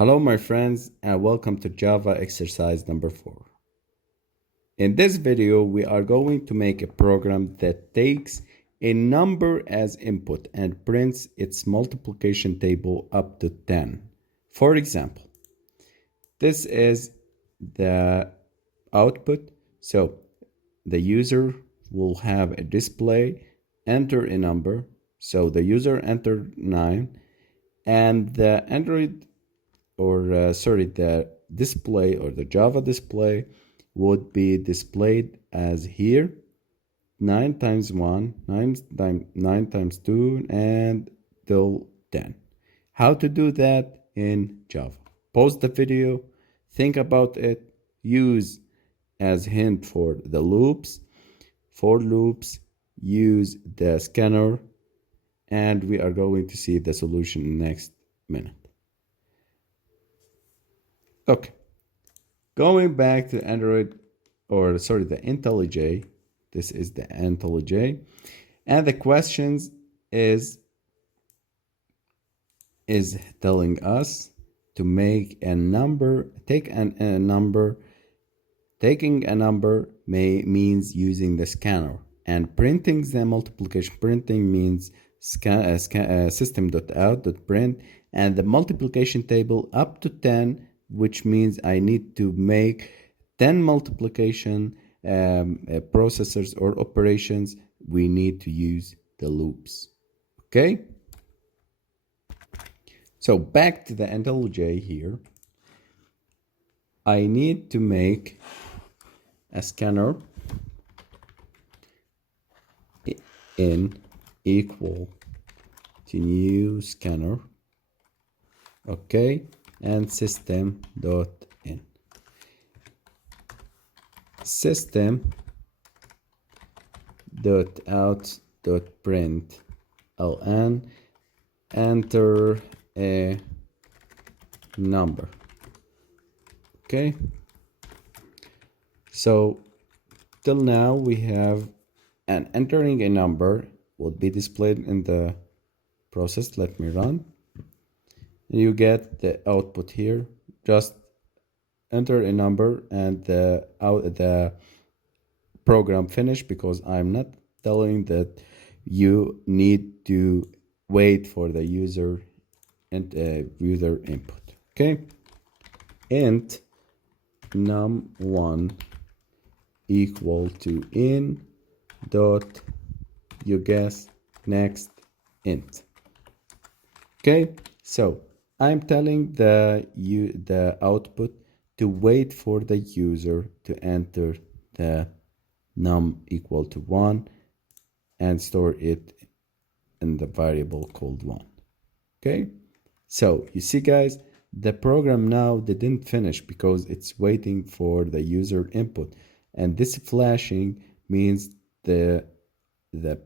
Hello my friends and welcome to Java exercise number 4. In this video we are going to make a program that takes a number as input and prints its multiplication table up to 10. For example, this is the output. So the user will have a display, enter a number. So the user entered 9 and the Android the display or the Java display would be displayed as here 9 times 1, 9 times 2, and till 10. How to do that in Java? Pause the video, think about it, use as hint for the loops, for loops, use the scanner, and we are going to see the solution next minute. Okay, going back to Android, the IntelliJ. This is the IntelliJ, and the questions is telling us to make a number, taking a number means using the scanner, and printing the multiplication. Printing means system.out.print, and the multiplication table up to 10, which means I need to make 10 multiplication processors or operations. We need to use the loops. Okay, so back to the IntelliJ here. I need to make a scanner in equal to new scanner. Okay, and system.in. System.out.print ln, enter a number. Okay, so till now we have an entering a number will be displayed in the process. Let me run. You get the output here. Just enter a number and the program finished, because I'm not telling that you need to wait for the user and user input. Okay, int num1 equal to in dot you guess next int. Okay, so I'm telling the output to wait for the user to enter the num equal to 1 and store it in the variable called 1. Okay, so you see guys, the program now didn't finish because it's waiting for the user input, and this flashing means the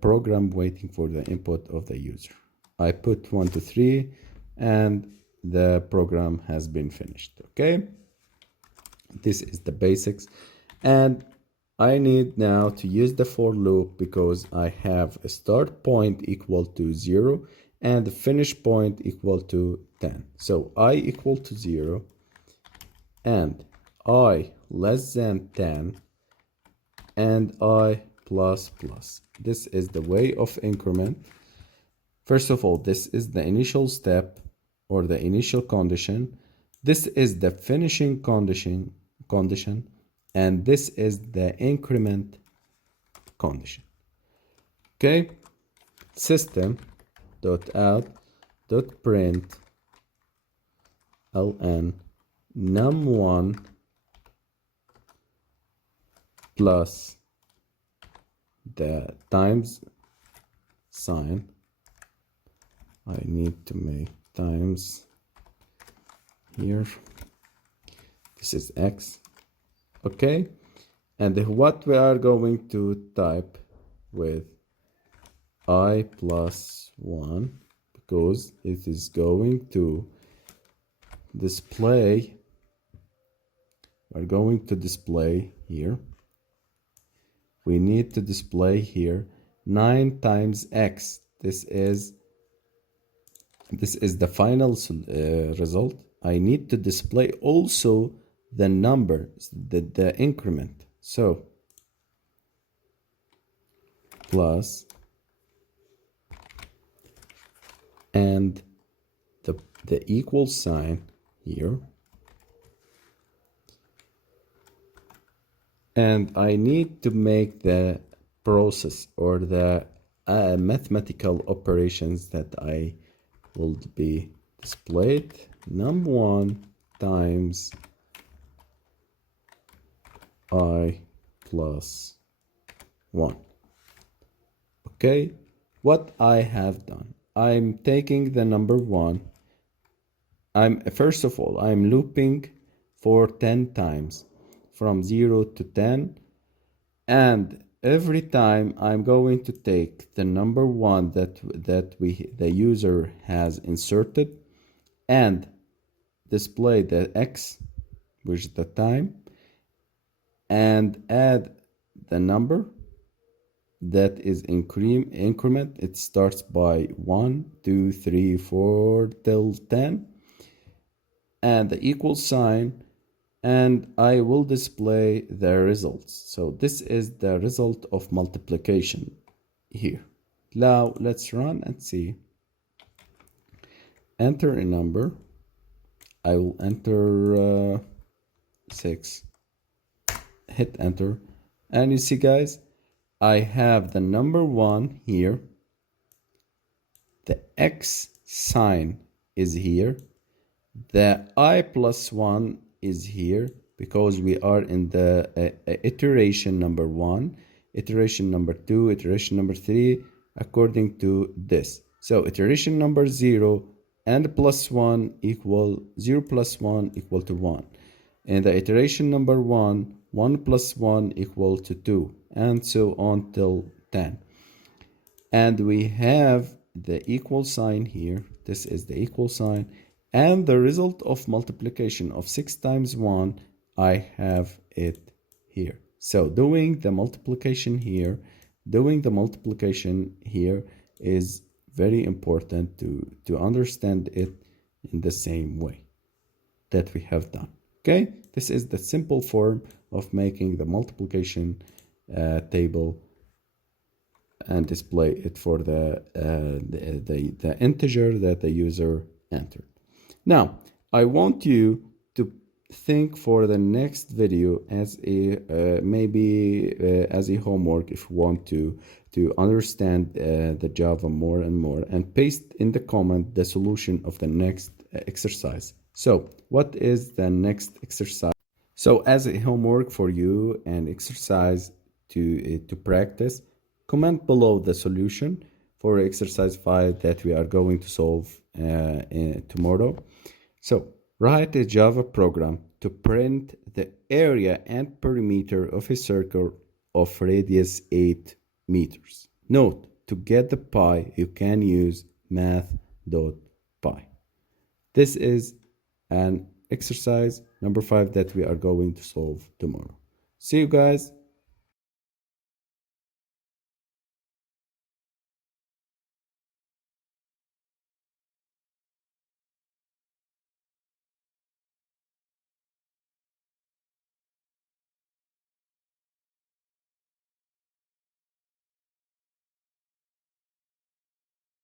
program waiting for the input of the user. I put 1 to 3 and the program has been finished. Okay, this is the basics, and I need now to use the for loop because I have a start point equal to 0 and the finish point equal to 10. So I equal to 0 and I less than 10 and I plus plus. This is the way of increment. First of all, this is the initial step or the initial condition. This is the finishing condition, and this is the increment condition. Okay, system.out.print ln num1 plus the times sign. I need to make times here. This is x. Okay, and what we are going to type with I plus 1, because it is going to display, we're going to display here, we need to display here 9 times x. This is the final result. I need to display also the number, the increment. So plus and the equal sign here, and I need to make the process or the mathematical operations that I will be displayed num1 times I plus 1. Okay, what I have done, I'm taking the number 1. First of all, I'm looping for 10 times from 0 to 10, and every time I'm going to take the number 1 that the user has inserted and display the x, which is the time, and add the number that is increment. It starts by 1, 2, 3, 4 till 10, and the equal sign, and I will display the results. So this is the result of multiplication here. Now let's run and see. Enter a number. I will enter 6. Hit enter, and you see, guys, I have the number 1 here. The x sign is here. The I plus 1 is here because we are in the iteration number 1, iteration number 2, iteration number 3, according to this. So iteration number 0 and plus 1 equal 0 plus 1 equal to 1. And the iteration number 1, 1 plus 1 equal to 2, and so on till 10. And we have the equal sign here. This is the equal sign. And the result of multiplication of 6 times 1, I have it here. So doing the multiplication here is very important to understand it in the same way that we have done. Okay, this is the simple form of making the multiplication table and display it for the integer that the user entered. Now, I want you to think for the next video as a as a homework, if you want to understand the Java more and more, and paste in the comment the solution of the next exercise. So what is the next exercise? So as a homework for you and exercise to practice, comment below the solution for exercise 5 that we are going to solve tomorrow. So write a Java program to print the area and perimeter of a circle of radius 8 meters. Note, to get the pi, you can use math.py. This is an exercise number 5 that we are going to solve tomorrow. See you guys.